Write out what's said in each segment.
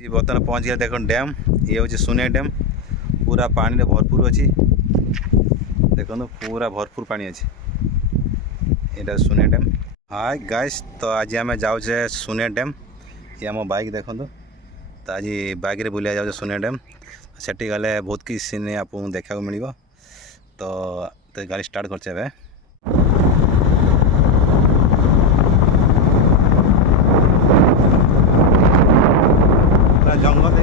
बर्तमान पहुँच गया देख डैम ये हूँ सुने डैम पूरा पानी भरपूर अच्छी देखो पूरा भरपूर पानी अच्छी यहाँ सुने डैम। हाय गाइस तो आज आम जाऊे सुने डैम ये आम बाइक देखो तो आज बाइक रे बुलिया जाऊे सुने डैम सेठी गले बहुत किसी सीन आपको देखा मिल तो गाड़ी स्टार्ट कर जंगल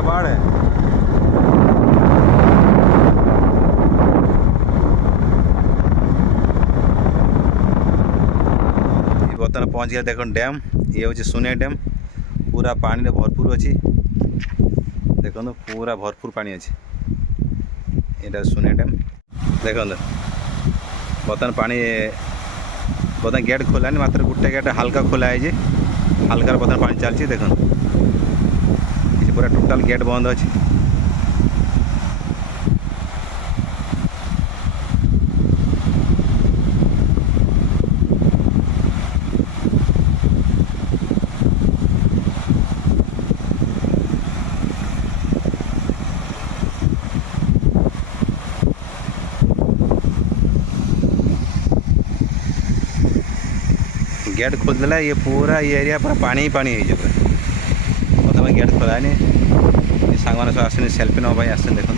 पहाड़ है। बर्तमान पहुँच गया देख डैम ये हूँ सुने डैम पूरा पानी भरपूर अच्छी देखो पूरा भरपूर पानी अच्छी यहाँ सुने डैम देखो बर्तमान पानी बर्तमान गेट खोलानी मात्र गोटे गेट हाल्का खोला है हाल्का बर्तमान पानी चलती देख पूरा टोटाल गेट बंद अच्छी गेट खोल देला ये पूरा ये एरिया पूरा पानी ही पानी है पूरा मतलब गेट खोला नहीं सांग सब आस सेल्फी ना आस देखो